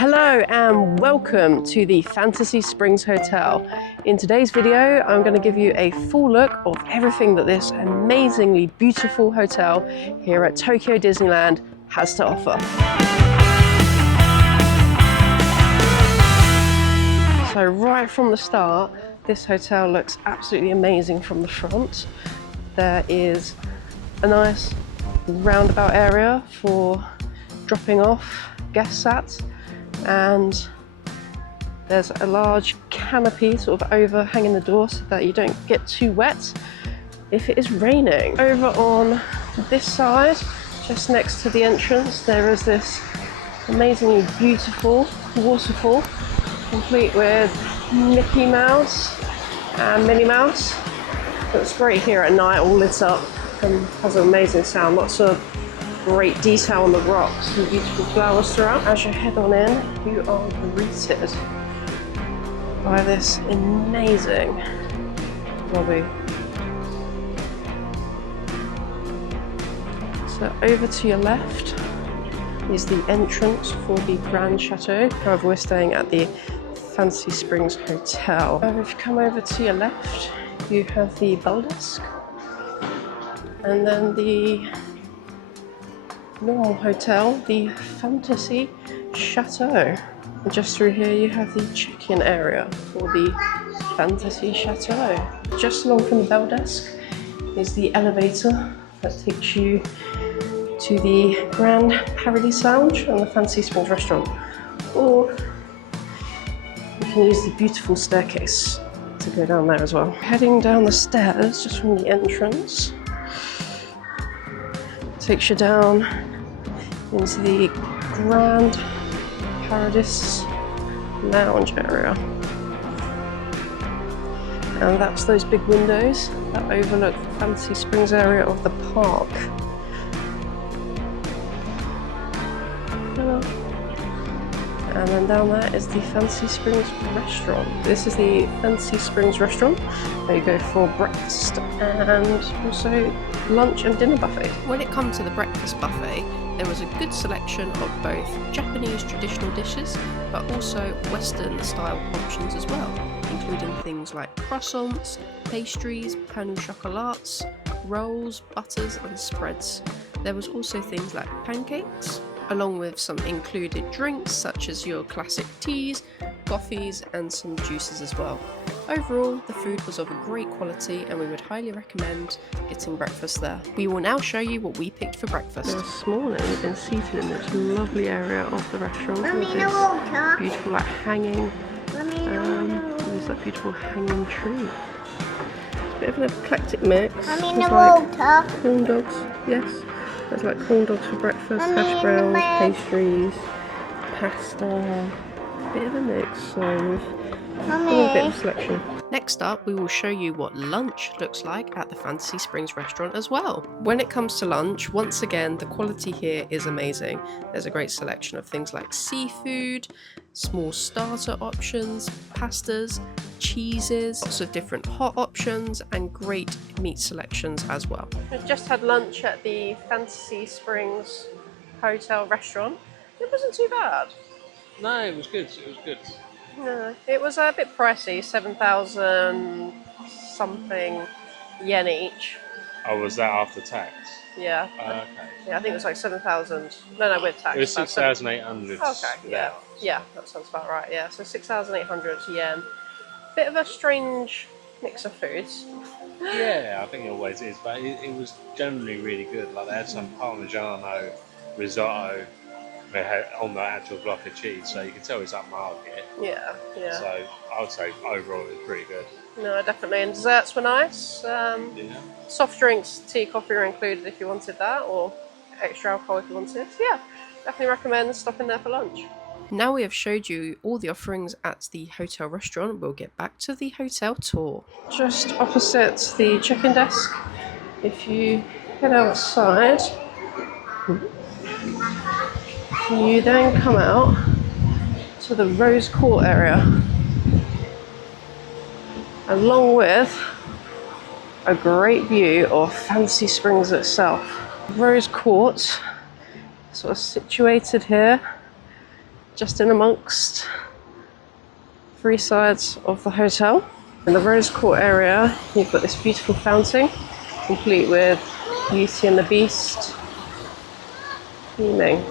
Hello and welcome to the Fantasy Springs Hotel. In today's video, I'm going to give you a full look of everything that this amazingly beautiful hotel here at Tokyo Disneyland has to offer. So right from the start, this hotel looks absolutely amazing from the front. There is a nice roundabout area for dropping off guests at, and there's a large canopy sort of overhanging the door so that you don't get too wet if it is raining. Over on this side, just next to the entrance, there is this amazingly beautiful waterfall, complete with Mickey Mouse and Minnie Mouse. Looks great here at night, all lit up, and has an amazing sound. Lots of great detail on the rocks and beautiful flowers throughout. As you head on in, you are greeted by this amazing lobby. So over to your left is the entrance for the Grand Chateau. However, we're staying at the Fantasy Springs Hotel. If you come over to your left, you have the bell desk, and then the normal hotel, the Fantasy Chateau. And just through here you have the check-in area for the Fantasy Chateau. Just along from the bell desk is the elevator that takes you to the Grand Paradise Lounge and the Fantasy Springs restaurant. Or you can use the beautiful staircase to go down there as well. Heading down the stairs just from the entrance takes you down into the Grand Paradise Lounge area. And that's those big windows that overlook the Fantasy Springs area of the park. And then down there is the Fantasy Springs restaurant. This is the Fantasy Springs restaurant where you go for breakfast and also lunch and dinner buffet. When it comes to the breakfast buffet, there was a good selection of both Japanese traditional dishes but also Western style options as well, including things like croissants, pastries, pain au chocolats, rolls, butters and spreads. There was also things like pancakes, along with some included drinks such as your classic teas, coffees and some juices as well. Overall, the food was of a great quality and we would highly recommend getting breakfast there. We will now show you what we picked for breakfast. This morning we've been seated in this lovely area of the restaurant with this beautiful hanging, there's that beautiful hanging tree. It's a bit of an eclectic mix. There's like corn dogs, yes. There's like corn dogs for breakfast, hash browns, pastries, pasta, a bit of a mix, so with a bit of selection. Next up, we will show you what lunch looks like at the Fantasy Springs restaurant as well. When it comes to lunch, once again, the quality here is amazing. There's a great selection of things like seafood, small starter options, pastas, cheeses, lots of different hot options and great meat selections as well. We've just had lunch at the Fantasy Springs Hotel restaurant. It wasn't too bad. No, it was good. It was good. No, it was a bit pricey, 7,000 something yen each. Oh, was that after tax? Yeah. Okay. Yeah, I think it was like 7,000. No, with tax. It was 6,800. Okay, yeah, that sounds about right. Yeah, so 6,800 yen. Bit of a strange mix of foods. Yeah, I think it always is, but it was generally really good. Like they had some Parmigiano risotto they had on the actual block of cheese, so you can tell it's upmarket. Yeah. So I would say overall it was pretty good. No, definitely. And desserts were nice. Soft drinks, tea, coffee were included if you wanted that, or extra alcohol if you wanted. Yeah, definitely recommend stopping there for lunch. Now we have showed you all the offerings at the hotel restaurant, we'll get back to the hotel tour. Just opposite the check-in desk, if you head outside, you then come out to the Rose Court area, along with a great view of Fantasy Springs itself. Rose Court, sort of situated here, just in amongst three sides of the hotel. In the rose court area, you've got this beautiful fountain, complete with Beauty and the Beast theming.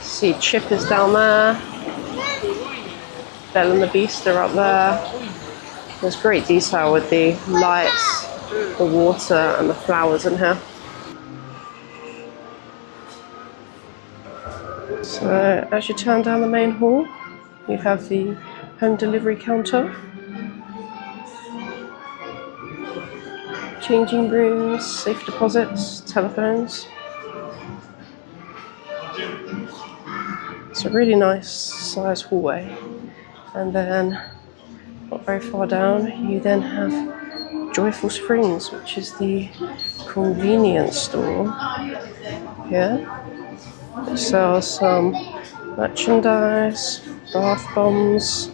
See Chip is down there, Belle and the Beast are up there. There's great detail with the lights, the water and the flowers in here. So as you turn down the main hall, you have the home delivery counter, changing rooms, safe deposits, telephones. It's a really nice size hallway. And then not very far down, you then have Joyful Springs, which is the convenience store here. It sells some merchandise, bath bombs,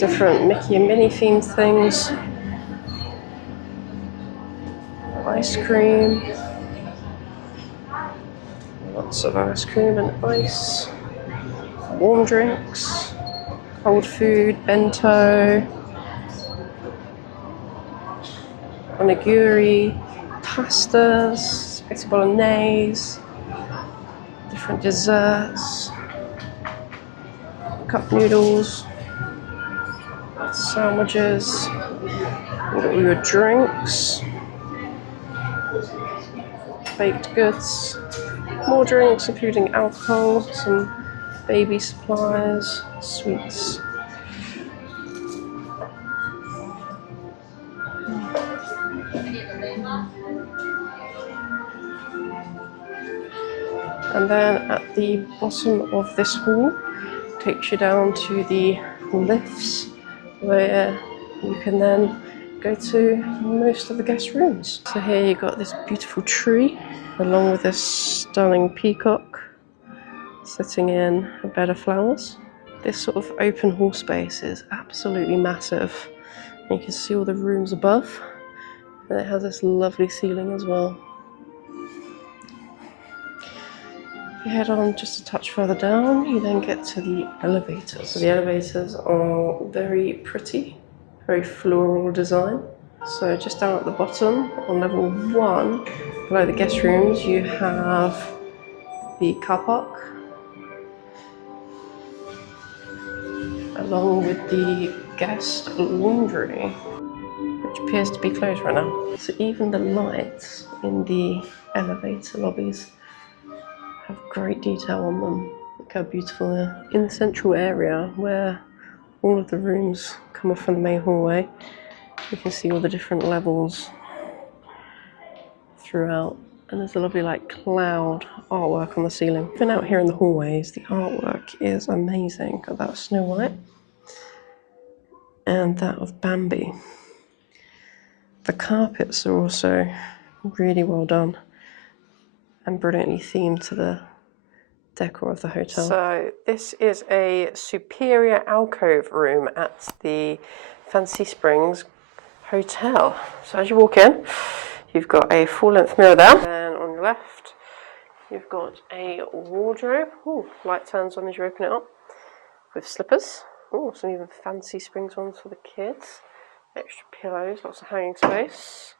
different Mickey and Minnie themed things, ice cream, lots of ice cream and ice, warm drinks, cold food, bento, onigiri, pastas, spaghetti bolognese, different desserts, cup noodles, sandwiches, you've got all your drinks, baked goods, more drinks including alcohol, some baby supplies, sweets. And then at the bottom of this hall takes you down to the lifts where you can then go to most of the guest rooms. So here you've got this beautiful tree along with this stunning peacock sitting in a bed of flowers. This sort of open hall space is absolutely massive. You can see all the rooms above, and it has this lovely ceiling as well. If you head on just a touch further down, you then get to the elevators. So the elevators are very pretty, very floral design. So just down at the bottom, on level 1, below the guest rooms, you have the car park, along with the guest laundry, which appears to be closed right now. So even the lights in the elevator lobbies have great detail on them. Look how beautiful they are. In the central area where all of the rooms come off from the main hallway, you can see all the different levels throughout. And there's a lovely like cloud artwork on the ceiling. Even out here in the hallways, the artwork is amazing. Got that of Snow White and that of Bambi. The carpets are also really well done and brilliantly themed to the decor of the hotel. So this is a Superior Alcove Room at the Fancy Springs Hotel. So as you walk in, you've got a full-length mirror there. And on your left, you've got a wardrobe. Ooh, light turns on as you open it up. With slippers. Oh, some even Fancy Springs ones for the kids. Extra pillows, lots of hanging space.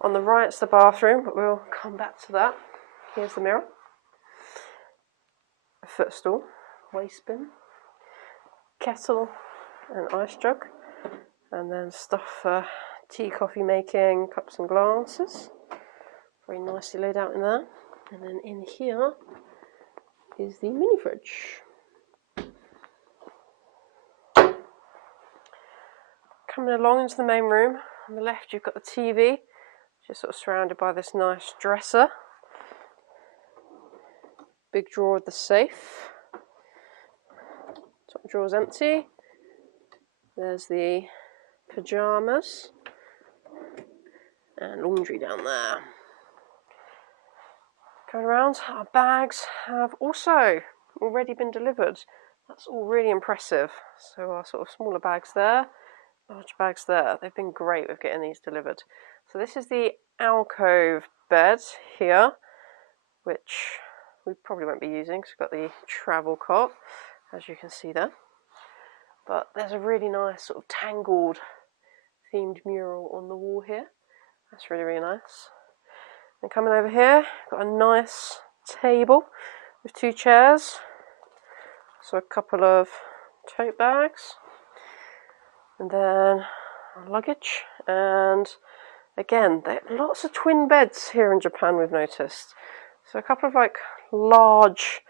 On the right's the bathroom, but we'll come back to that. Here's the mirror. A footstool, waste bin, kettle, an ice jug, and then stuff for tea, coffee making, cups and glasses. Very nicely laid out in there. And then in here is the mini fridge. Coming along into the main room, on the left you've got the TV, just sort of surrounded by this nice dresser. Big drawer of the safe. Top drawer's empty. There's the pyjamas and laundry down there. Going around, our bags have also already been delivered. That's all really impressive. So our sort of smaller bags there, large bags there. They've been great with getting these delivered. So this is the alcove bed here which we probably won't be using because we've got the travel cot, as you can see there. But there's a really nice sort of tangled themed mural on the wall here. That's really, really nice. And coming over here, got a nice table with 2 chairs. So a couple of tote bags. And then our luggage. And again, there are lots of twin beds here in Japan, we've noticed. So a couple of like large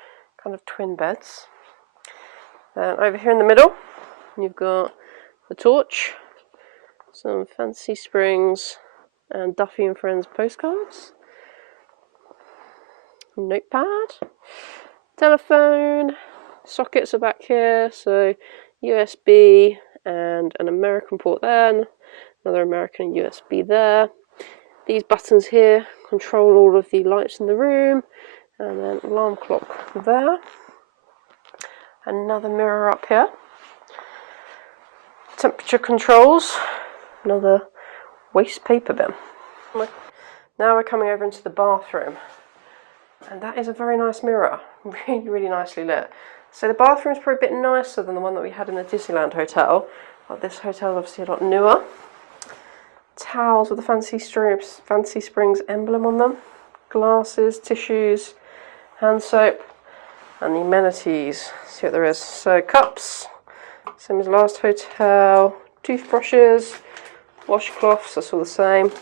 kind of twin beds. Then over here in the middle, you've got the torch, some Fancy Springs and Duffy and Friends postcards, notepad, telephone, sockets are back here, so USB and an American port there, another American USB there. These buttons here control all of the lights in the room, and then alarm clock there. Another mirror up here. Temperature controls, another waste paper bin. Now we're coming over into the bathroom, and that is a very nice mirror, really, really nicely lit. So the bathroom is probably a bit nicer than the one that we had in the Disneyland hotel, but this hotel is obviously a lot newer. Towels with the Fancy Springs emblem on them, glasses, tissues, hand soap, and the amenities. See what there is. So cups, same as last hotel, toothbrushes, washcloths, that's all the same.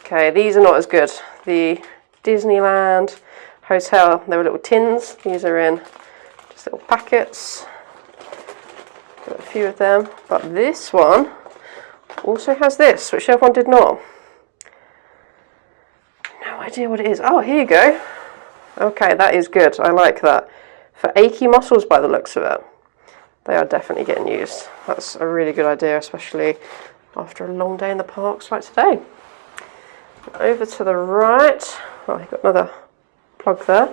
Okay, these are not as good. The Disneyland hotel, they were little tins. These are in just little packets. Got a few of them. But this one also has this, which the other one did not. No idea what it is. Oh, here you go. Okay, that is good. I like that. For achy muscles by the looks of it. They are definitely getting used. That's a really good idea, especially after a long day in the parks like today. Over to the right, oh, you've got another plug there.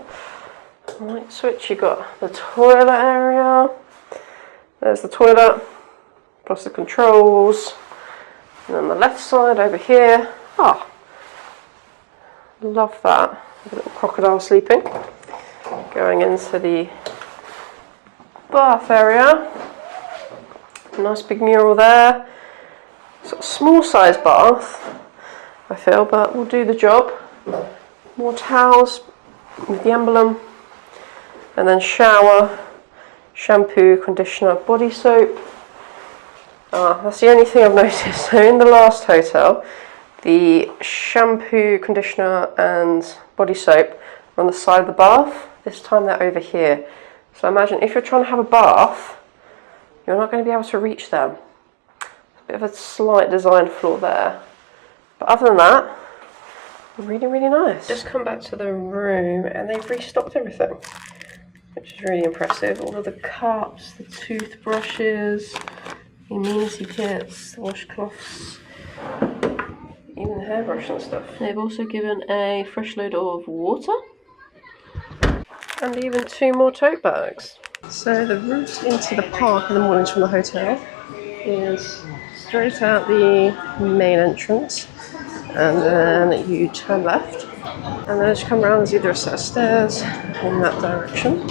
Light switch, you've got the toilet area. There's the toilet, plus the controls. And then the left side over here. Oh, love that. A little crocodile sleeping. Going into the bath area. Nice big mural there. Sort of small size bath, I feel, but will do the job. More towels with the emblem. And then shower, shampoo, conditioner, body soap. That's the only thing I've noticed. So in the last hotel, the shampoo, conditioner and body soap are on the side of the bath. This time they're over here. So imagine if you're trying to have a bath, you're not going to be able to reach them. A bit of a slight design flaw there. But other than that, really, really nice. Just come back to the room and they've restocked everything, which is really impressive. All of the cups, the toothbrushes, the amenity kits, the washcloths, even the hairbrush and stuff. They've also given a fresh load of water and even 2 more tote bags. So the route into the park in the mornings from the hotel is straight out the main entrance, and then you turn left, and then as you come around there's either a set of stairs in that direction,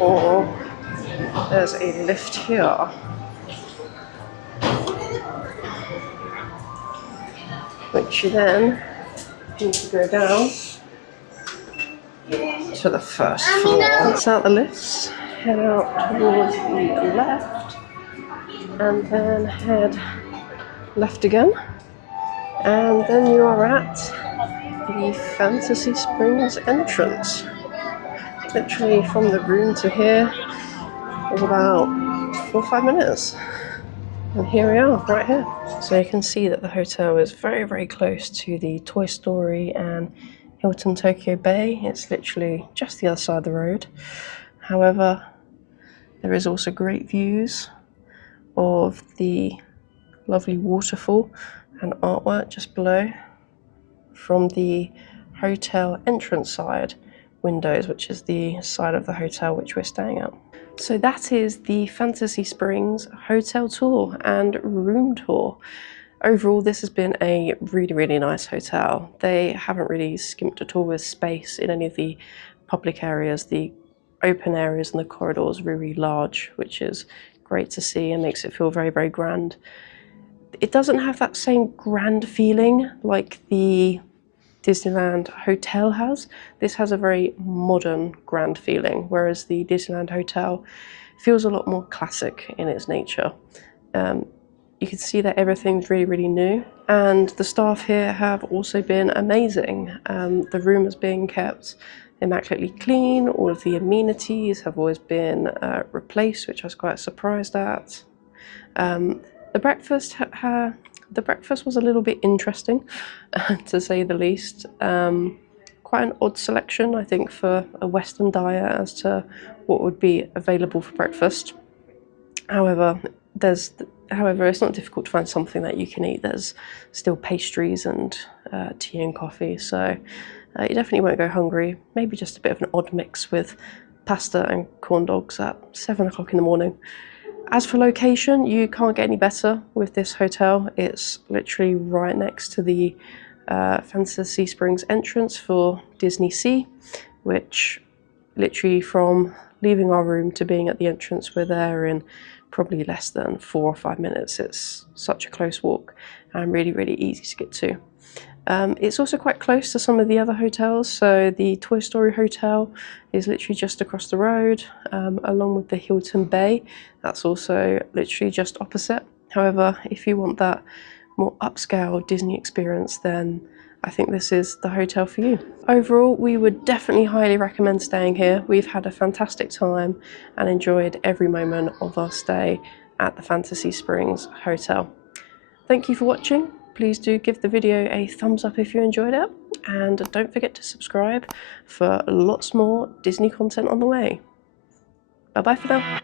or there's a lift here. Which you then need to go down to the first floor. That's out the lifts, head out towards the left, and then head left again. And then you are at the Fancy Springs entrance. Literally from the room to here is about 4 or 5 minutes. And here we are, right here. So you can see that the hotel is very, very close to the Toy Story and Hilton Tokyo Bay. It's literally just the other side of the road. However, there is also great views of the lovely waterfall and artwork just below from the hotel entrance side windows, which is the side of the hotel which we're staying at. So that is the Fancy Springs hotel tour and room tour. Overall, this has been a really, really nice hotel. They haven't really skimped at all with space in any of the public areas. The open areas and the corridors are really large, which is great to see and makes it feel very, very grand. It doesn't have that same grand feeling like the Disneyland Hotel has. This has a very modern, grand feeling, whereas the Disneyland Hotel feels a lot more classic in its nature. You can see that everything's really, really new, and the staff here have also been amazing. The room is being kept immaculately clean. All of the amenities have always been replaced, which I was quite surprised at. The breakfast was a little bit interesting, to say the least. Quite an odd selection, I think, for a Western diet as to what would be available for breakfast. However, it's not difficult to find something that you can eat. There's still pastries and tea and coffee, so you definitely won't go hungry. Maybe just a bit of an odd mix with pasta and corn dogs at 7 o'clock in the morning. As for location, you can't get any better with this hotel. It's literally right next to the Fantasy Springs entrance for Disneysea, which literally from leaving our room to being at the entrance, we're there in probably less than 4 or 5 minutes. It's such a close walk and really, really easy to get to. It's also quite close to some of the other hotels, so the Toy Story Hotel is literally just across the road, along with the Hilton Bay. That's also literally just opposite. However, if you want that more upscale Disney experience, then I think this is the hotel for you. Overall, we would definitely highly recommend staying here. We've had a fantastic time and enjoyed every moment of our stay at the Fantasy Springs Hotel. Thank you for watching. Please do give the video a thumbs up if you enjoyed it, and don't forget to subscribe for lots more Disney content on the way. Bye bye for now.